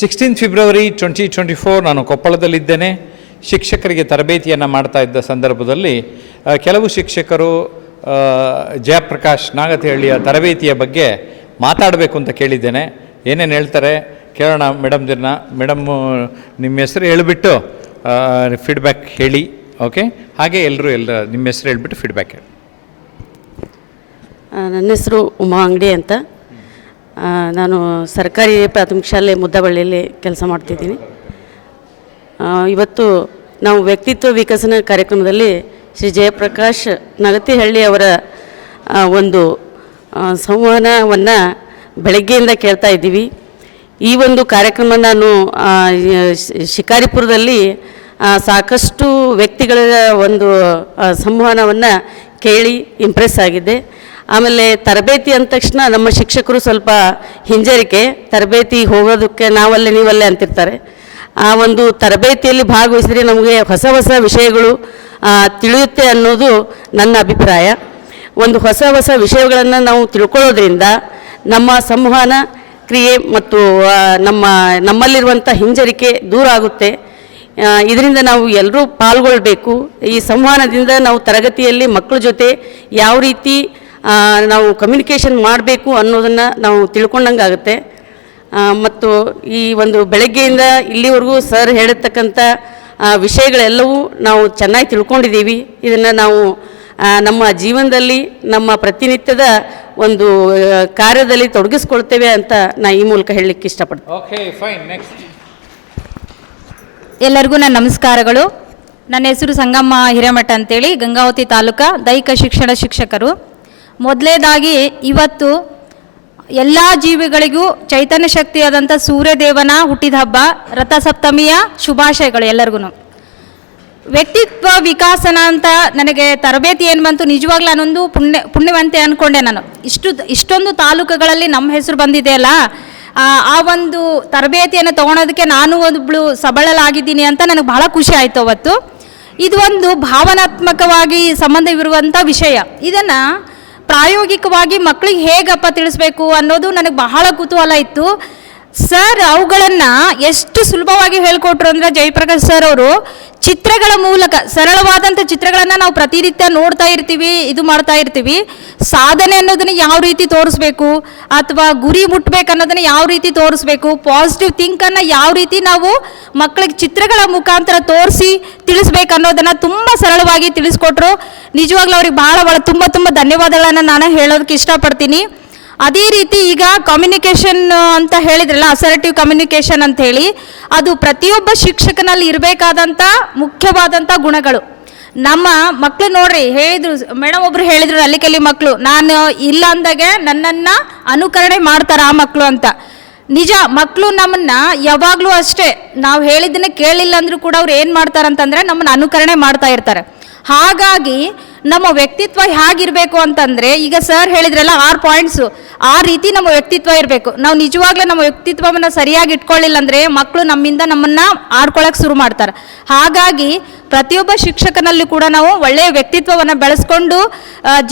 16 February 2024 ನಾನು ಕೊಪ್ಪಳದಲ್ಲಿದ್ದೇನೆ. ಶಿಕ್ಷಕರಿಗೆ ತರಬೇತಿಯನ್ನು ಮಾಡ್ತಾ ಇದ್ದ ಸಂದರ್ಭದಲ್ಲಿ ಕೆಲವು ಶಿಕ್ಷಕರು ಜಯಪ್ರಕಾಶ್ ನಾಗತಿಹಳ್ಳಿಯ ತರಬೇತಿಯ ಬಗ್ಗೆ ಮಾತಾಡಬೇಕು ಅಂತ ಕೇಳಿದ್ದೇನೆ. ಏನೇನು ಹೇಳ್ತಾರೆ ಕೇಳೋಣ ಮೇಡಮ್ದಿರನ್ನ. ಮೇಡಮ್ಮು ನಿಮ್ಮ ಹೆಸರು ಹೇಳಿಬಿಟ್ಟು ಫೀಡ್ಬ್ಯಾಕ್ ಹೇಳಿ. ಓಕೆ, ಹಾಗೆ ಎಲ್ಲರೂ ನಿಮ್ಮ ಹೆಸರು ಹೇಳಿಬಿಟ್ಟು ಫೀಡ್ಬ್ಯಾಕ್ ಹೇಳಿ. ನನ್ನ ಹೆಸರು ಉಮಾ ಅಂಗಡಿ ಅಂತ. ನಾನು ಸರ್ಕಾರಿ ಪ್ರಾಥಮಿಕ ಶಾಲೆ ಮುದ್ದಬಳ್ಳಿಯಲ್ಲಿ ಕೆಲಸ ಮಾಡ್ತಿದ್ದೀನಿ. ಇವತ್ತು ನಾವು ವ್ಯಕ್ತಿತ್ವ ವಿಕಸನ ಕಾರ್ಯಕ್ರಮದಲ್ಲಿ ಶ್ರೀ ಜಯಪ್ರಕಾಶ್ ನಗತಿಹಳ್ಳಿ ಅವರ ಒಂದು ಸಂವಹನವನ್ನು ಬೆಳಗ್ಗೆಯಿಂದ ಕೇಳ್ತಾ ಇದ್ದೀವಿ. ಈ ಒಂದು ಕಾರ್ಯಕ್ರಮ ನಾನು ಶಿಕಾರಿಪುರದಲ್ಲಿ ಸಾಕಷ್ಟು ವ್ಯಕ್ತಿಗಳ ಒಂದು ಸಂವಹನವನ್ನು ಕೇಳಿ ಇಂಪ್ರೆಸ್ ಆಗಿದ್ದೆ. ಆಮೇಲೆ ತರಬೇತಿ ಅಂದ ತಕ್ಷಣ ನಮ್ಮ ಶಿಕ್ಷಕರು ಸ್ವಲ್ಪ ಹಿಂಜರಿಕೆ, ತರಬೇತಿ ಹೋಗೋದಕ್ಕೆ ನಾವಲ್ಲೇ ನೀವಲ್ಲೇ ಅಂತಿರ್ತಾರೆ. ಆ ಒಂದು ತರಬೇತಿಯಲ್ಲಿ ಭಾಗವಹಿಸಿದರೆ ನಮಗೆ ಹೊಸ ಹೊಸ ವಿಷಯಗಳು ತಿಳಿಯುತ್ತೆ ಅನ್ನೋದು ನನ್ನ ಅಭಿಪ್ರಾಯ. ಒಂದು ಹೊಸ ಹೊಸ ವಿಷಯಗಳನ್ನು ನಾವು ತಿಳ್ಕೊಳ್ಳೋದ್ರಿಂದ ನಮ್ಮ ಸಂವಹನ ಕ್ರಿಯೆ ಮತ್ತು ನಮ್ಮಲ್ಲಿರುವಂಥ ಹಿಂಜರಿಕೆ ದೂರ ಆಗುತ್ತೆ. ಇದರಿಂದ ನಾವು ಎಲ್ಲರೂ ಪಾಲ್ಗೊಳ್ಬೇಕು. ಈ ಸಂವಹನದಿಂದ ನಾವು ತರಗತಿಯಲ್ಲಿ ಮಕ್ಕಳ ಜೊತೆ ಯಾವ ರೀತಿ ನಾವು ಕಮ್ಯುನಿಕೇಷನ್ ಮಾಡಬೇಕು ಅನ್ನೋದನ್ನು ನಾವು ತಿಳ್ಕೊಂಡಂಗೆ ಆಗುತ್ತೆ. ಮತ್ತು ಈ ಒಂದು ಬೆಳಗ್ಗೆಯಿಂದ ಇಲ್ಲಿವರೆಗೂ ಸರ್ ಹೇಳಿರ್ತಕ್ಕಂಥ ವಿಷಯಗಳೆಲ್ಲವೂ ನಾವು ಚೆನ್ನಾಗಿ ತಿಳ್ಕೊಂಡಿದ್ದೀವಿ. ಇದನ್ನು ನಾವು ನಮ್ಮ ಜೀವನದಲ್ಲಿ ನಮ್ಮ ಪ್ರತಿನಿತ್ಯದ ಒಂದು ಕಾರ್ಯದಲ್ಲಿ ತೊಡಗಿಸ್ಕೊಳ್ತೇವೆ ಅಂತ ನಾನು ಈ ಮೂಲಕ ಹೇಳಲಿಕ್ಕೆ ಇಷ್ಟಪಡ್ತೀನಿ. Okay, fine. ನೆಕ್ಸ್ಟ್. ಎಲ್ಲರಿಗೂ ನನ್ನ ನಮಸ್ಕಾರಗಳು. ನನ್ನ ಹೆಸರು ಸಂಗಮ್ಮ ಹಿರೇಮಠ ಅಂತೇಳಿ, ಗಂಗಾವತಿ ತಾಲೂಕಾ ದೈಹಿಕ ಶಿಕ್ಷಣ ಶಿಕ್ಷಕರು. ಮೊದಲನೇದಾಗಿ ಇವತ್ತು ಎಲ್ಲ ಜೀವಿಗಳಿಗೂ ಚೈತನ್ಯ ಶಕ್ತಿಯಾದಂಥ ಸೂರ್ಯದೇವನ ಹುಟ್ಟಿದ ಹಬ್ಬ ರಥಸಪ್ತಮಿಯ ಶುಭಾಶಯಗಳು ಎಲ್ಲರಿಗೂ. ವ್ಯಕ್ತಿತ್ವ ವಿಕಾಸನ ಅಂತ ನನಗೆ ತರಬೇತಿ ಏನು ಬಂತು, ನಿಜವಾಗ್ಲೂ ನಾನೊಂದು ಪುಣ್ಯವಂತೆ ಅಂದ್ಕೊಂಡೆ. ನಾನು ಇಷ್ಟೊಂದು ತಾಲೂಕುಗಳಲ್ಲಿ ನಮ್ಮ ಹೆಸರು ಬಂದಿದೆಯಲ್ಲ, ಆ ಒಂದು ತರಬೇತಿಯನ್ನು ತೊಗೊಳೋದಕ್ಕೆ ನಾನು ಒಬ್ಬಳು ಸಬಳಲಾಗಿದ್ದೀನಿ ಅಂತ ನನಗೆ ಬಹಳ ಖುಷಿ ಆಯಿತು ಅವತ್ತು. ಇದು ಒಂದು ಭಾವನಾತ್ಮಕವಾಗಿ ಸಂಬಂಧವಿರುವಂಥ ವಿಷಯ. ಇದನ್ನು ಪ್ರಾಯೋಗಿಕವಾಗಿ ಮಕ್ಕಳಿಗೆ ಹೇಗಪ್ಪ ತಿಳಿಸ್ಬೇಕು ಅನ್ನೋದು ನನಗೆ ಬಹಳ ಕುತೂಹಲ ಇತ್ತು. ಸರ್ ಅವುಗಳನ್ನು ಎಷ್ಟು ಸುಲಭವಾಗಿ ಹೇಳ್ಕೊಟ್ರು ಅಂದರೆ, ಜಯಪ್ರಕಾಶ್ ಸರ್ ಅವರು ಚಿತ್ರಗಳ ಮೂಲಕ, ಸರಳವಾದಂಥ ಚಿತ್ರಗಳನ್ನು ನಾವು ಪ್ರತಿನಿತ್ಯ ನೋಡ್ತಾ ಇರ್ತೀವಿ, ಇದು ಮಾಡ್ತಾ ಇರ್ತೀವಿ. ಸಾಧನೆ ಅನ್ನೋದನ್ನು ಯಾವ ರೀತಿ ತೋರಿಸ್ಬೇಕು, ಅಥವಾ ಗುರಿ ಮುಟ್ಟಬೇಕು ಅನ್ನೋದನ್ನು ಯಾವ ರೀತಿ ತೋರಿಸ್ಬೇಕು, ಪಾಸಿಟಿವ್ ಥಿಂಕನ್ನು ಯಾವ ರೀತಿ ನಾವು ಮಕ್ಕಳಿಗೆ ಚಿತ್ರಗಳ ಮುಖಾಂತರ ತೋರಿಸಿ ತಿಳಿಸ್ಬೇಕು ಅನ್ನೋದನ್ನು ತುಂಬ ಸರಳವಾಗಿ ತಿಳಿಸ್ಕೊಟ್ರು. ನಿಜವಾಗ್ಲೂ ಅವ್ರಿಗೆ ಭಾಳ ತುಂಬ ಧನ್ಯವಾದಗಳನ್ನು ನಾನು ಹೇಳೋದಕ್ಕೆ ಇಷ್ಟಪಡ್ತೀನಿ. ಅದೇ ರೀತಿ ಈಗ ಕಮ್ಯುನಿಕೇಷನ್ ಅಂತ ಹೇಳಿದ್ರಲ್ಲ, ಅಸರ್ಟಿವ್ ಕಮ್ಯುನಿಕೇಷನ್ ಅಂತ ಹೇಳಿ, ಅದು ಪ್ರತಿಯೊಬ್ಬ ಶಿಕ್ಷಕನಲ್ಲಿ ಇರಬೇಕಾದಂಥ ಮುಖ್ಯವಾದಂಥ ಗುಣಗಳು. ನಮ್ಮ ಮಕ್ಕಳು ನೋಡ್ರಿ ಹೇಳಿದ್ರು, ಮೇಡಮ್ ಒಬ್ರು ಹೇಳಿದ್ರು, ಅಲ್ಲಿ ಮಕ್ಕಳು ನಾನು ಇಲ್ಲ ಅಂದಾಗೆ ನನ್ನನ್ನು ಅನುಕರಣೆ ಮಾಡ್ತಾರೆ ಆ ಮಕ್ಕಳು ಅಂತ. ನಿಜ, ಮಕ್ಕಳು ನಮ್ಮನ್ನು ಯಾವಾಗಲೂ ಅಷ್ಟೇ, ನಾವು ಹೇಳಿದ್ದನ್ನು ಕೇಳಿಲ್ಲ ಅಂದರೂ ಕೂಡ ಅವ್ರು ಏನು ಮಾಡ್ತಾರಂತಂದರೆ ನಮ್ಮನ್ನು ಅನುಕರಣೆ ಮಾಡ್ತಾ ಇರ್ತಾರೆ. ಹಾಗಾಗಿ ನಮ್ಮ ವ್ಯಕ್ತಿತ್ವ ಹೇಗಿರಬೇಕು ಅಂತಂದರೆ, ಈಗ ಸರ್ ಹೇಳಿದ್ರಲ್ಲ 6 ಪಾಯಿಂಟ್ಸು, ಆ ರೀತಿ ನಮ್ಮ ವ್ಯಕ್ತಿತ್ವ ಇರಬೇಕು. ನಾವು ನಿಜವಾಗ್ಲೂ ನಮ್ಮ ವ್ಯಕ್ತಿತ್ವವನ್ನು ಸರಿಯಾಗಿ ಇಟ್ಕೊಳ್ಳಿಲ್ಲ ಅಂದರೆ ಮಕ್ಕಳು ನಮ್ಮನ್ನು ಆಡ್ಕೊಳ್ಳೋಕೆ ಶುರು ಮಾಡ್ತಾರೆ. ಹಾಗಾಗಿ ಪ್ರತಿಯೊಬ್ಬ ಶಿಕ್ಷಕನಲ್ಲಿ ಕೂಡ ನಾವು ಒಳ್ಳೆಯ ವ್ಯಕ್ತಿತ್ವವನ್ನು ಬೆಳೆಸ್ಕೊಂಡು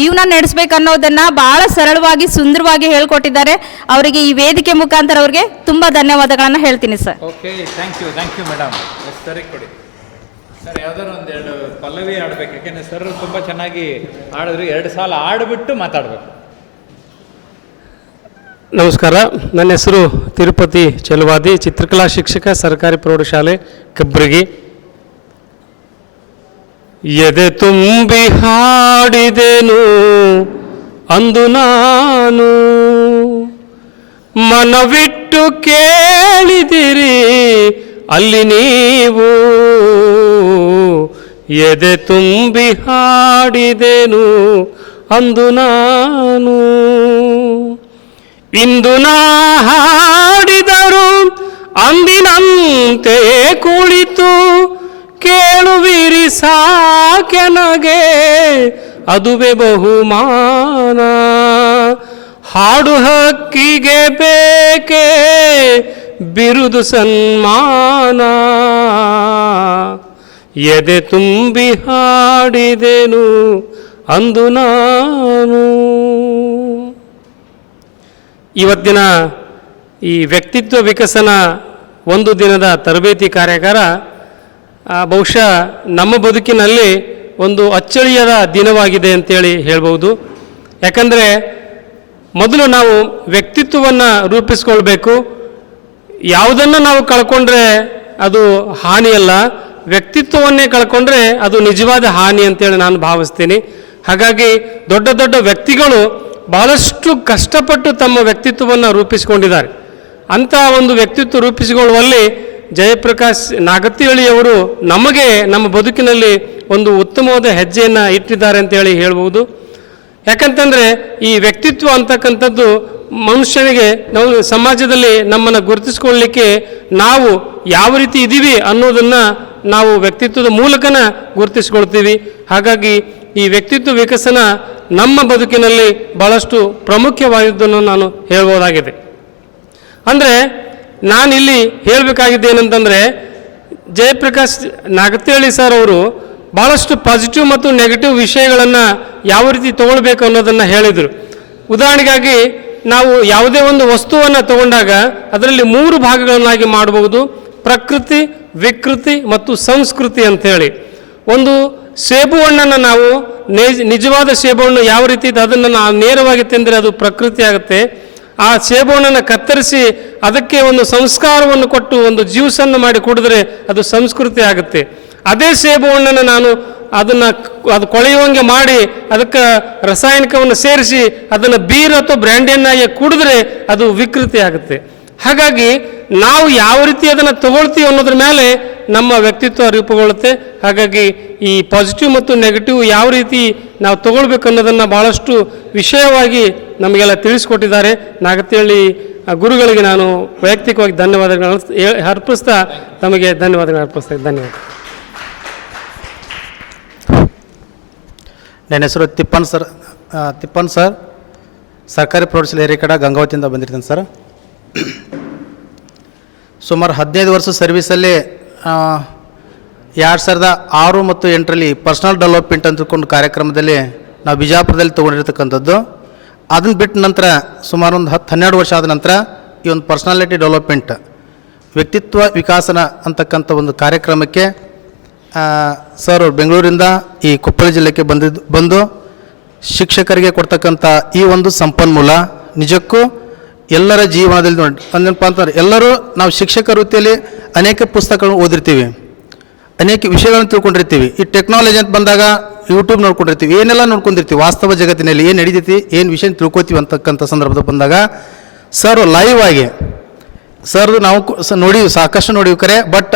ಜೀವನ ನಡೆಸಬೇಕು ಅನ್ನೋದನ್ನು ಭಾಳ ಸರಳವಾಗಿ ಸುಂದರವಾಗಿ ಹೇಳ್ಕೊಟ್ಟಿದ್ದಾರೆ. ಅವರಿಗೆ ಈ ವೇದಿಕೆ ಮುಖಾಂತರ ಅವ್ರಿಗೆ ತುಂಬ ಧನ್ಯವಾದಗಳನ್ನು ಹೇಳ್ತೀನಿ sir. Okay, thank you madam. ಸರಿ ಕೊಡಿ ಸರ್, ಯಾವ್ದಾದ್ರು ಒಂದೆರಡು ಪಲ್ಲವಿ ಆಡ್ಬೇಕು, ಯಾಕೆಂದರೆ ಸರ್ ತುಂಬ ಚೆನ್ನಾಗಿ ಆಡಿದ್ರು. 2 ಸಾಲ ಆಡಿಬಿಟ್ಟು ಮಾತಾಡಬೇಕು. ನಮಸ್ಕಾರ, ನನ್ನ ಹೆಸರು ತಿರುಪತಿ ಚೆಲುವಾದಿ, ಚಿತ್ರಕಲಾ ಶಿಕ್ಷಕ, ಸರ್ಕಾರಿ ಪ್ರೌಢಶಾಲೆ ಕಬ್ರಗಿ. ಎದೆ ತುಂಬಿ ಹಾಡಿದೆನು ಅಂದು ನಾನು, ಮನವಿಟ್ಟು ಕೇಳಿದಿರಿ ಅಲ್ಲಿ ನೀವು. ಎದೆ ತುಂಬಿ ಹಾಡಿದೆನು ಅಂದು ನಾನು, ಇಂದು ನಾ ಹಾಡಿದರು ಅಂದಿನಂತೆ ಕುಳಿತು ಕೇಳುವಿರಿ ಸಾಕೆನಗೆ ಅದುವೇ ಬಹುಮಾನ. ಹಾಡು ಹಕ್ಕಿಗೆ ಬೇಕೆ ಬಿರುದು ಸನ್ಮಾನ, ಎದೆ ತುಂಬಿ ಹಾಡಿದೆನು ಅಂದು ನಾನು. ಇವತ್ತಿನ ಈ ವ್ಯಕ್ತಿತ್ವ ವಿಕಸನ ಒಂದು ದಿನದ ತರಬೇತಿ ಕಾರ್ಯಾಗಾರ ಬಹುಶಃ ನಮ್ಮ ಬದುಕಿನಲ್ಲಿ ಒಂದು ಅಚ್ಚಳಿಯದ ದಿನವಾಗಿದೆ ಅಂತೇಳಿ ಹೇಳ್ಬೋದು. ಯಾಕಂದರೆ ಮೊದಲು ನಾವು ವ್ಯಕ್ತಿತ್ವವನ್ನು ರೂಪಿಸ್ಕೊಳ್ಬೇಕು. ಯಾವುದನ್ನು ನಾವು ಕಳ್ಕೊಂಡ್ರೆ ಅದು ಹಾನಿಯಲ್ಲ, ವ್ಯಕ್ತಿತ್ವವನ್ನೇ ಕಳ್ಕೊಂಡ್ರೆ ಅದು ನಿಜವಾದ ಹಾನಿ ಅಂತೇಳಿ ನಾನು ಭಾವಿಸ್ತೀನಿ. ಹಾಗಾಗಿ ದೊಡ್ಡ ದೊಡ್ಡ ವ್ಯಕ್ತಿಗಳು ಬಹಳಷ್ಟು ಕಷ್ಟಪಟ್ಟು ತಮ್ಮ ವ್ಯಕ್ತಿತ್ವವನ್ನು ರೂಪಿಸಿಕೊಂಡಿದ್ದಾರೆ. ಅಂಥ ಒಂದು ವ್ಯಕ್ತಿತ್ವ ರೂಪಿಸಿಕೊಳ್ಳುವಲ್ಲಿ ಜಯಪ್ರಕಾಶ್ ನಾಗತಿಹಳ್ಳಿಯವರು ನಮಗೆ ನಮ್ಮ ಬದುಕಿನಲ್ಲಿ ಒಂದು ಉತ್ತಮವಾದ ಹೆಜ್ಜೆಯನ್ನು ಇಟ್ಟಿದ್ದಾರೆ ಅಂತೇಳಿ ಹೇಳ್ಬೋದು. ಯಾಕಂತಂದರೆ ಈ ವ್ಯಕ್ತಿತ್ವ ಅಂತಕ್ಕಂಥದ್ದು ಮನುಷ್ಯನಿಗೆ ನಾವು ಸಮಾಜದಲ್ಲಿ ನಮ್ಮನ್ನು ಗುರುತಿಸ್ಕೊಳ್ಳಲಿಕ್ಕೆ ನಾವು ಯಾವ ರೀತಿ ಇದ್ದೀವಿ ಅನ್ನೋದನ್ನು ನಾವು ವ್ಯಕ್ತಿತ್ವದ ಮೂಲಕನ ಗುರುತಿಸ್ಕೊಳ್ತೀವಿ. ಹಾಗಾಗಿ ಈ ವ್ಯಕ್ತಿತ್ವ ವಿಕಸನ ನಮ್ಮ ಬದುಕಿನಲ್ಲಿ ಭಾಳಷ್ಟು ಪ್ರಾಮುಖ್ಯವಾದದ್ದನ್ನು ನಾನು ಹೇಳ್ಬೋದಾಗಿದೆ. ಅಂದರೆ ನಾನಿಲ್ಲಿ ಹೇಳಬೇಕಾಗಿದ್ದೇನೆಂತಂದರೆ, ಜಯಪ್ರಕಾಶ್ ನಾಗತಿಹಳ್ಳಿ ಸರ್ ಅವರು ಭಾಳಷ್ಟು ಪಾಸಿಟಿವ್ ಮತ್ತು ನೆಗೆಟಿವ್ ವಿಷಯಗಳನ್ನು ಯಾವ ರೀತಿ ತೊಗೊಳ್ಬೇಕು ಅನ್ನೋದನ್ನು ಹೇಳಿದರು. ಉದಾಹರಣೆಗಾಗಿ ನಾವು ಯಾವುದೇ ಒಂದು ವಸ್ತುವನ್ನು ತಗೊಂಡಾಗ ಅದರಲ್ಲಿ 3 ಭಾಗಗಳನ್ನಾಗಿ ಮಾಡಬಹುದು: ಪ್ರಕೃತಿ, ವಿಕೃತಿ ಮತ್ತು ಸಂಸ್ಕೃತಿ ಅಂಥೇಳಿ. ಒಂದು ಸೇಬು ಹಣ್ಣನ್ನು ನಾವು ನಿಜವಾದ ಸೇಬು ಹಣ್ಣು ಯಾವ ರೀತಿ ಇದೆ ಅದನ್ನು ನಾವು ನೇರವಾಗಿ ತಿಂದರೆ ಅದು ಪ್ರಕೃತಿ ಆಗುತ್ತೆ. ಆ ಸೇಬು ಹಣ್ಣನ್ನು ಕತ್ತರಿಸಿ ಅದಕ್ಕೆ ಒಂದು ಸಂಸ್ಕಾರವನ್ನು ಕೊಟ್ಟು ಒಂದು ಜ್ಯೂಸನ್ನು ಮಾಡಿ ಕುಡಿದ್ರೆ ಅದು ಸಂಸ್ಕೃತಿ ಆಗುತ್ತೆ. ಅದೇ ಸೇಬು ಹಣ್ಣನ್ನು ನಾನು ಅದು ಕೊಳೆಯುವಂಗೆ ಮಾಡಿ ಅದಕ್ಕೆ ರಾಸಾಯನಿಕವನ್ನು ಸೇರಿಸಿ ಅದನ್ನು ಬೀರ್ ಅಥವಾ ಬ್ರ್ಯಾಂಡಿಯನ್ನಾಗಿ ಕುಡಿದ್ರೆ ಅದು ವಿಕೃತಿ ಆಗುತ್ತೆ. ಹಾಗಾಗಿ ನಾವು ಯಾವ ರೀತಿ ಅದನ್ನು ತಗೊಳ್ತೀವಿ ಅನ್ನೋದ್ರ ಮೇಲೆ ನಮ್ಮ ವ್ಯಕ್ತಿತ್ವ ರೂಪುಗೊಳ್ಳುತ್ತೆ. ಹಾಗಾಗಿ ಈ ಪಾಸಿಟಿವ್ ಮತ್ತು ನೆಗೆಟಿವ್ ಯಾವ ರೀತಿ ನಾವು ತಗೊಳ್ಬೇಕು ಅನ್ನೋದನ್ನು ಭಾಳಷ್ಟು ವಿಷಯವಾಗಿ ನಮಗೆಲ್ಲ ತಿಳಿಸ್ಕೊಟ್ಟಿದ್ದಾರೆ. ನಾಗತಿಹಳ್ಳಿ ಗುರುಗಳಿಗೆ ನಾನು ವೈಯಕ್ತಿಕವಾಗಿ ಧನ್ಯವಾದಗಳನ್ನು ಅರ್ಪಿಸ್ತಾ ತಮಗೆ ಧನ್ಯವಾದಗಳು ಅರ್ಪಿಸ್ತೇನೆ. ಧನ್ಯವಾದ. ನನ್ನ ಹೆಸರು ತಿಪ್ಪನ್ ಸರ್, ಸರ್ಕಾರಿ ಪ್ರೌಢಶಾಲೆ ಹಿರೇಕಡ ಗಂಗಾವತಿಯಿಂದ ಬಂದಿರ್ತೀನಿ ಸರ್. ಸುಮಾರು 15 ವರ್ಷ ಸರ್ವೀಸಲ್ಲಿ 2006 ಮತ್ತು 2008ರಲ್ಲಿ ಪರ್ಸನಲ್ ಡೆವಲಪ್ಮೆಂಟ್ ಅಂತಕೊಂಡು ಕಾರ್ಯಕ್ರಮದಲ್ಲಿ ನಾವು ಬಿಜಾಪುರದಲ್ಲಿ ತೊಗೊಂಡಿರ್ತಕ್ಕಂಥದ್ದು. ಅದನ್ನು ಬಿಟ್ಟ ನಂತರ ಸುಮಾರು ಒಂದು 10-12 ವರ್ಷ ಆದ ನಂತರ ಈ ಒಂದು ಪರ್ಸನಾಲಿಟಿ ಡೆವಲಪ್ಮೆಂಟ್, ವ್ಯಕ್ತಿತ್ವ ವಿಕಾಸನ ಅಂತಕ್ಕಂಥ ಒಂದು ಕಾರ್ಯಕ್ರಮಕ್ಕೆ ಸರ್ ಅವರು ಬೆಂಗಳೂರಿಂದ ಈ ಕೊಪ್ಪಳ ಜಿಲ್ಲೆಗೆ ಬಂದು ಶಿಕ್ಷಕರಿಗೆ ಕೊಡ್ತಕ್ಕಂಥ ಈ ಒಂದು ಸಂಪನ್ಮೂಲ ನಿಜಕ್ಕೂ ಎಲ್ಲರ ಜೀವನದಲ್ಲಿ ನೋಡಿ ಅಂದಪ್ಪ ಅಂತಂದ್ರೆ ಎಲ್ಲರೂ ನಾವು ಶಿಕ್ಷಕ ವೃತ್ತಿಯಲ್ಲಿ ಅನೇಕ ಪುಸ್ತಕಗಳನ್ನು ಓದಿರ್ತೀವಿ, ಅನೇಕ ವಿಷಯಗಳನ್ನು ತಿಳ್ಕೊಂಡಿರ್ತೀವಿ. ಈ ಟೆಕ್ನಾಲಜಿ ಅಂತ ಬಂದಾಗ ಯೂಟ್ಯೂಬ್ ನೋಡ್ಕೊಂಡಿರ್ತೀವಿ, ಏನೆಲ್ಲ ನೋಡ್ಕೊಂಡಿರ್ತೀವಿ, ವಾಸ್ತವ ಜಗತ್ತಿನಲ್ಲಿ ಏನು ನಡೀತೈತಿ, ಏನು ವಿಷಯ ತಿಳ್ಕೊತೀವಿ ಅಂತಕ್ಕಂಥ ಸಂದರ್ಭದಲ್ಲಿ ಬಂದಾಗ ಸರ್ ಲೈವ್ ಆಗಿ ಸರ್ ನಾವು ನೋಡಿವಿ, ಸಾಕಷ್ಟು ನೋಡಿವಿ ಕರೆ. ಬಟ್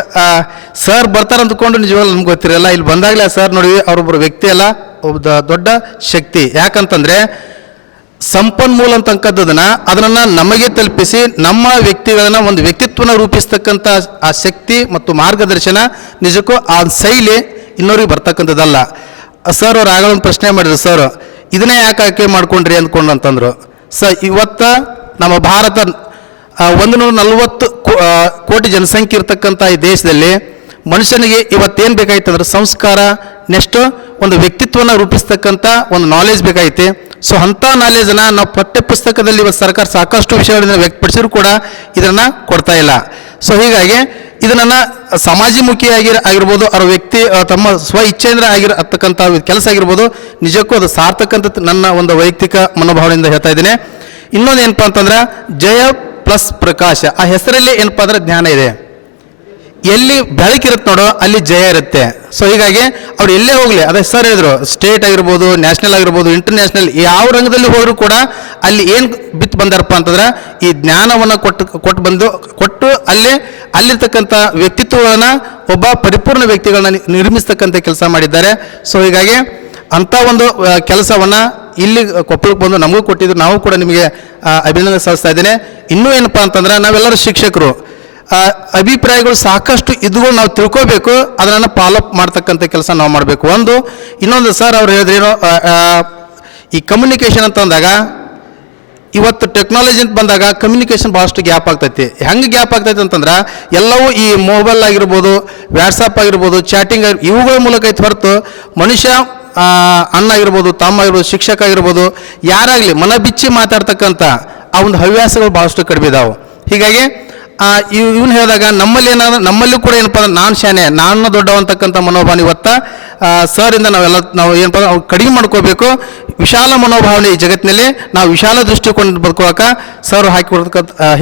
ಸರ್ ಬರ್ತಾರೆ ಅಂದ್ಕೊಂಡು ನಿಜವಾಗ್ಲೂ ನಮ್ಗೆ ಗೊತ್ತಿರಲ್ಲ. ಇಲ್ಲಿ ಬಂದಾಗಲೇ ಸರ್ ನೋಡಿವಿ, ಅವರೊಬ್ಬರು ವ್ಯಕ್ತಿ ಅಲ್ಲ, ಒಬ್ಬ ದೊಡ್ಡ ಶಕ್ತಿ. ಯಾಕಂತಂದರೆ ಸಂಪನ್ಮೂಲ ಅದನ್ನು ನಮಗೆ ತಲುಪಿಸಿ ನಮ್ಮ ವ್ಯಕ್ತಿಗಳನ್ನ ಒಂದು ವ್ಯಕ್ತಿತ್ವನ ರೂಪಿಸ್ತಕ್ಕಂಥ ಆ ಶಕ್ತಿ ಮತ್ತು ಮಾರ್ಗದರ್ಶನ ನಿಜಕ್ಕೂ ಆ ಶೈಲಿ ಇನ್ನೊರಿಗೆ ಬರ್ತಕ್ಕಂಥದ್ದಲ್ಲ. ಸರ್ ಅವ್ರು ಆಗ ಒಂದು ಪ್ರಶ್ನೆ ಮಾಡಿದ್ರು, ಸರ್ ಇದನ್ನೇ ಯಾಕೆ ಆಯ್ಕೆ ಮಾಡ್ಕೊಂಡ್ರಿ ಅಂದ್ಕೊಂಡು ಅಂತಂದರು. ಇವತ್ತು ನಮ್ಮ ಭಾರತ 140 ಕೋಟಿ ಜನಸಂಖ್ಯೆ ಇರ್ತಕ್ಕಂಥ ಈ ದೇಶದಲ್ಲಿ ಮನುಷ್ಯನಿಗೆ ಇವತ್ತೇನು ಬೇಕಾಯ್ತು ಅಂದ್ರೆ ಸಂಸ್ಕಾರ, ನೆಕ್ಸ್ಟ್ ಒಂದು ವ್ಯಕ್ತಿತ್ವನ ರೂಪಿಸ್ತಕ್ಕಂಥ ಒಂದು ನಾಲೆಜ್ ಬೇಕಾಯ್ತು. ಸೊ ಅಂಥ ನಾಲೆಜನ್ನು ನಾವು ಪಠ್ಯ ಪುಸ್ತಕದಲ್ಲಿ ಇವತ್ತು ಸರ್ಕಾರ ಸಾಕಷ್ಟು ವಿಷಯಗಳನ್ನು ವ್ಯಕ್ತಪಡಿಸಿದ್ರು ಕೂಡ ಇದನ್ನು ಕೊಡ್ತಾ ಇಲ್ಲ. ಸೊ ಹೀಗಾಗಿ ಇದನ್ನು ಸಮಾಜಮುಖಿಯಾಗಿರ್ಬೋದು, ಅವರ ವ್ಯಕ್ತಿ ತಮ್ಮ ಸ್ವ ಇಚ್ಛೆಯಿಂದ ಆಗಿರತಕ್ಕಂಥ ಕೆಲಸ ಆಗಿರ್ಬೋದು, ನಿಜಕ್ಕೂ ಅದು ಸಾರ್ಥಕ್ಕಂಥ ನನ್ನ ಒಂದು ವೈಯಕ್ತಿಕ ಮನೋಭಾವನೆಯಿಂದ ಹೇಳ್ತಾ ಇದ್ದೀನಿ. ಇನ್ನೊಂದು ಏನಪ್ಪ ಅಂತಂದ್ರೆ ಜಯ ಪ್ಲಸ್ ಪ್ರಕಾಶ, ಆ ಹೆಸರಲ್ಲಿ ಏನಪ್ಪ ಅಂದ್ರೆ ಜ್ಞಾನ ಇದೆ. ಎಲ್ಲಿ ಬೆಳಕಿರುತ್ತೆ ನೋಡೋ ಅಲ್ಲಿ ಜಯ ಇರುತ್ತೆ. ಸೊ ಹೀಗಾಗಿ ಅವ್ರು ಎಲ್ಲೇ ಹೋಗಲಿ, ಅದೇ ಸರ್ ಹೇಳಿದ್ರು, ಸ್ಟೇಟ್ ಆಗಿರ್ಬೋದು, ನ್ಯಾಷನಲ್ ಆಗಿರ್ಬೋದು, ಇಂಟರ್ನ್ಯಾಷನಲ್ ಯಾವ ರಂಗದಲ್ಲಿ ಹೋದರೂ ಕೂಡ ಅಲ್ಲಿ ಏನು ಬಿತ್ತು ಬಂದಾರಪ್ಪ ಅಂತಂದ್ರೆ ಈ ಜ್ಞಾನವನ್ನು ಕೊಟ್ಟು ಅಲ್ಲಿರ್ತಕ್ಕಂಥ ವ್ಯಕ್ತಿತ್ವಗಳನ್ನು ಒಬ್ಬ ಪರಿಪೂರ್ಣ ವ್ಯಕ್ತಿಗಳನ್ನ ನಿರ್ಮಿಸ್ತಕ್ಕಂಥ ಕೆಲಸ ಮಾಡಿದ್ದಾರೆ. ಸೊ ಹೀಗಾಗಿ ಅಂಥ ಒಂದು ಕೆಲಸವನ್ನು ಇಲ್ಲಿ ಕೊಪ್ಪಳಕ್ಕೆ ಬಂದು ನಮಗೂ ಕೊಟ್ಟಿದ್ದು, ನಾವು ಕೂಡ ನಿಮಗೆ ಅಭಿನಂದನೆ ಸಲ್ಲಿಸ್ತಾ ಇದ್ದೇನೆ. ಇನ್ನೂ ಏನಪ್ಪ ಅಂತಂದ್ರೆ ನಾವೆಲ್ಲರೂ ಶಿಕ್ಷಕರು, ಅಭಿಪ್ರಾಯಗಳು ಸಾಕಷ್ಟು ಇದುಗಳು ನಾವು ತಿಳ್ಕೋಬೇಕು, ಅದನ್ನು ಫಾಲೋಅಪ್ ಮಾಡ್ತಕ್ಕಂಥ ಕೆಲಸ ನಾವು ಮಾಡಬೇಕು. ಇನ್ನೊಂದು ಸರ್ ಅವ್ರು ಹೇಳಿದ್ರೇನು, ಈ ಕಮ್ಯುನಿಕೇಷನ್ ಅಂತ ಅಂದಾಗ ಇವತ್ತು ಟೆಕ್ನಾಲಜಿ ಅಂತ ಬಂದಾಗ ಕಮ್ಯುನಿಕೇಷನ್ ಭಾಳಷ್ಟು ಗ್ಯಾಪ್ ಆಗ್ತೈತಿ. ಹೆಂಗೆ ಗ್ಯಾಪ್ ಆಗ್ತೈತೆ ಅಂತಂದ್ರೆ ಎಲ್ಲವೂ ಈ ಮೊಬೈಲ್ ಆಗಿರ್ಬೋದು, ವ್ಯಾಟ್ಸಪ್ ಆಗಿರ್ಬೋದು, ಚಾಟಿಂಗ್ ಇವುಗಳ ಮೂಲಕ ಐತೆ ಹೊರತು ಮನುಷ್ಯ ಅಣ್ಣ ಆಗಿರ್ಬೋದು, ತಮ್ಮ ಆಗಿರ್ಬೋದು, ಶಿಕ್ಷಕ ಆಗಿರ್ಬೋದು, ಯಾರಾಗಲಿ ಮನ ಬಿಚ್ಚಿ ಮಾತಾಡ್ತಕ್ಕಂಥ ಆ ಒಂದು ಹವ್ಯಾಸಗಳು ಭಾಳಷ್ಟು ಕಡಿಮೆ ಇದಾವೆ. ಹೀಗಾಗಿ ಇವನು ಹೇಳಿದಾಗ ನಮ್ಮಲ್ಲಿ ಏನಾದ್ರು ನಮ್ಮಲ್ಲೂ ಕೂಡ ಏನಪ್ಪ ಅಂದ್ರೆ ನಾನು ಶಾನೆ ನಾನು ದೊಡ್ಡವಂತಕ್ಕಂಥ ಮನೋಭಾವನೆ ಇವತ್ತು ಸರಿಂದ ನಾವು ಏನಪ್ಪ ಅಂದ್ರೆ ಕಡಿಮೆ ಮಾಡ್ಕೋಬೇಕು. ವಿಶಾಲ ಮನೋಭಾವನೆ ಈ ಜಗತ್ತಿನಲ್ಲಿ ನಾವು ವಿಶಾಲ ದೃಷ್ಟಿಕೋನ ಬದುಕುವಾಗ ಸರ್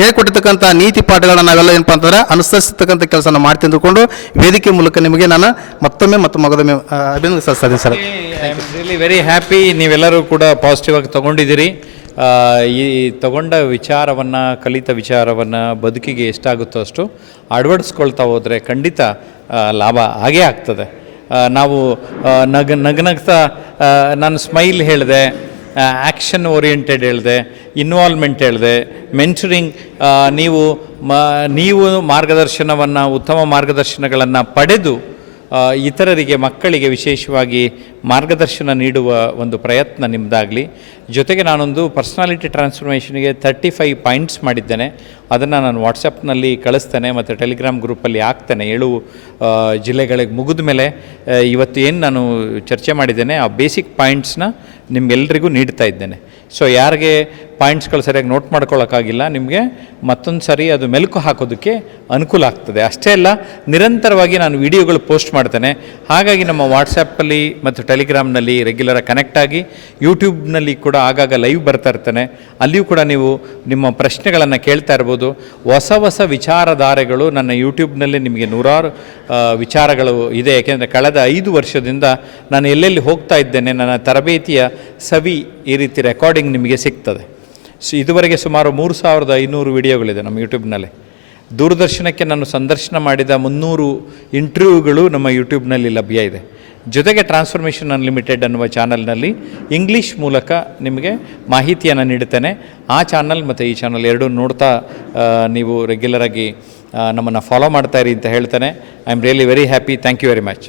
ಹೇಳಿಕೊಟ್ಟಿರ್ತಕ್ಕಂಥ ನೀತಿ ಪಾಠಗಳನ್ನ ನಾವೆಲ್ಲ ಏನಪ್ಪ ಅಂತಂದ್ರೆ ಅನುಸರಿಸ್ತಕ್ಕಂಥ ಕೆಲಸ ಮಾಡ್ತೀನಿ ಅಂದುಕೊಂಡು ವೇದಿಕೆ ಮೂಲಕ ನಿಮಗೆ ನಾನು ಮತ್ತೊಮ್ಮೆ ಮಗದೊಮ್ಮೆ ಅಭಿನಂದಿಸ್ತೀನಿ sir. I am really very happy. ನೀವೆಲ್ಲರೂ ಕೂಡ ಪಾಸಿಟಿವ್ ಆಗಿ ತೊಗೊಂಡಿದ್ದೀರಿ. ಈ ತಗೊಂಡ ವಿಚಾರವನ್ನು, ಕಲಿತ ವಿಚಾರವನ್ನು ಬದುಕಿಗೆ ಎಷ್ಟಾಗುತ್ತೋ ಅಷ್ಟು ಅಳವಡಿಸ್ಕೊಳ್ತಾ ಹೋದರೆ ಖಂಡಿತ ಲಾಭ ಆಗೇ ಆಗ್ತದೆ. ನಾವು ನಗ್ನಗ್ತಾ ನಾನು ಸ್ಮೈಲ್ ಹೇಳಿದೆ, ಆ್ಯಕ್ಷನ್ ಓರಿಯೆಂಟೆಡ್ ಹೇಳಿದೆ, ಇನ್ವಾಲ್ವ್ಮೆಂಟ್ ಹೇಳಿದೆ, ಮೆಂಟರಿಂಗ್. ನೀವು ಮಾರ್ಗದರ್ಶನವನ್ನು, ಉತ್ತಮ ಮಾರ್ಗದರ್ಶನಗಳನ್ನು ಪಡೆದು ಇತರರಿಗೆ, ಮಕ್ಕಳಿಗೆ ವಿಶೇಷವಾಗಿ ಮಾರ್ಗದರ್ಶನ ನೀಡುವ ಒಂದು ಪ್ರಯತ್ನ ನಿಮ್ಮದಾಗಲಿ. ಜೊತೆಗೆ ನಾನೊಂದು ಪರ್ಸ್ನಾಲಿಟಿ ಟ್ರಾನ್ಸ್ಫಾರ್ಮೇಷನ್ಗೆ 35 ಪಾಯಿಂಟ್ಸ್ ಮಾಡಿದ್ದೇನೆ. ಅದನ್ನು ನಾನು ವಾಟ್ಸಪ್ನಲ್ಲಿ ಕಳಿಸ್ತೇನೆ ಮತ್ತು ಟೆಲಿಗ್ರಾಮ್ ಗ್ರೂಪಲ್ಲಿ ಹಾಕ್ತೇನೆ. 7 ಜಿಲ್ಲೆಗಳಿಗೆ ಮುಗಿದ ಮೇಲೆ ಇವತ್ತು ಏನು ನಾನು ಚರ್ಚೆ ಮಾಡಿದ್ದೇನೆ ಆ ಬೇಸಿಕ್ ಪಾಯಿಂಟ್ಸ್ನ ನಿಮ್ಗೆಲ್ರಿಗೂ ನೀಡ್ತಾ ಇದ್ದೇನೆ. ಸೊ ಯಾರಿಗೆ ಪಾಯಿಂಟ್ಸ್ಗಳು ಸರಿಯಾಗಿ ನೋಟ್ ಮಾಡ್ಕೊಳ್ಳೋಕ್ಕಾಗಿಲ್ಲ, ನಿಮಗೆ ಮತ್ತೊಂದು ಸಾರಿ ಅದು ಮೆಲುಕು ಹಾಕೋದಕ್ಕೆ ಅನುಕೂಲ ಆಗ್ತದೆ. ಅಷ್ಟೇ ಅಲ್ಲ, ನಿರಂತರವಾಗಿ ನಾನು ವಿಡಿಯೋಗಳು ಪೋಸ್ಟ್ ಮಾಡ್ತೇನೆ. ಹಾಗಾಗಿ ನಮ್ಮ ವಾಟ್ಸಪ್ಪಲ್ಲಿ ಮತ್ತು ಟೆಲಿಗ್ರಾಮ್ನಲ್ಲಿ ರೆಗ್ಯುಲರಾಗಿ ಕನೆಕ್ಟ್ ಆಗಿ, ಯೂಟ್ಯೂಬ್ನಲ್ಲಿ ಕೂಡ ಆಗಾಗ ಲೈವ್ ಬರ್ತಾ ಇರ್ತೇನೆ. ಅಲ್ಲಿಯೂ ಕೂಡ ನೀವು ನಿಮ್ಮ ಪ್ರಶ್ನೆಗಳನ್ನು ಕೇಳ್ತಾ ಇರ್ಬೋದು. ಹೊಸ ವಿಚಾರಧಾರೆಗಳು ನನ್ನ ಯೂಟ್ಯೂಬ್ನಲ್ಲಿ ನಿಮಗೆ ನೂರಾರು ವಿಚಾರಗಳು ಇದೆ. ಏಕೆಂದರೆ ಕಳೆದ 5 ವರ್ಷದಿಂದ ನಾನು ಎಲ್ಲೆಲ್ಲಿ ಹೋಗ್ತಾ ಇದ್ದೇನೆ, ನನ್ನ ತರಬೇತಿಯ ಸವಿ ಈ ರೀತಿ ರೆಕಾರ್ಡಿಂಗ್ ನಿಮಗೆ ಸಿಗ್ತದೆ. ಇದುವರೆಗೆ ಸುಮಾರು 3500 ವಿಡಿಯೋಗಳಿದೆ ನಮ್ಮ ಯೂಟ್ಯೂಬ್ನಲ್ಲಿ. ದೂರದರ್ಶನಕ್ಕೆ ನಾನು ಸಂದರ್ಶನ ಮಾಡಿದ 300 ಇಂಟರ್ವ್ಯೂಗಳು ನಮ್ಮ ಯೂಟ್ಯೂಬ್ನಲ್ಲಿ ಲಭ್ಯ ಇದೆ. ಜೊತೆಗೆ ಟ್ರಾನ್ಸ್ಫಾರ್ಮೇಷನ್ ಅನ್ಲಿಮಿಟೆಡ್ ಅನ್ನುವ ಚಾನಲ್ನಲ್ಲಿ ಇಂಗ್ಲೀಷ್ ಮೂಲಕ ನಿಮಗೆ ಮಾಹಿತಿಯನ್ನು ನೀಡುತ್ತೇನೆ. ಆ ಚಾನಲ್ ಮತ್ತು ಈ ಚಾನಲ್ ಎರಡೂ ನೋಡ್ತಾ ನೀವು ರೆಗ್ಯುಲರಾಗಿ ನಮ್ಮನ್ನು ಫಾಲೋ ಮಾಡ್ತಾಯಿರಿ ಅಂತ ಹೇಳ್ತೇನೆ. I am really very happy. Thank you very much.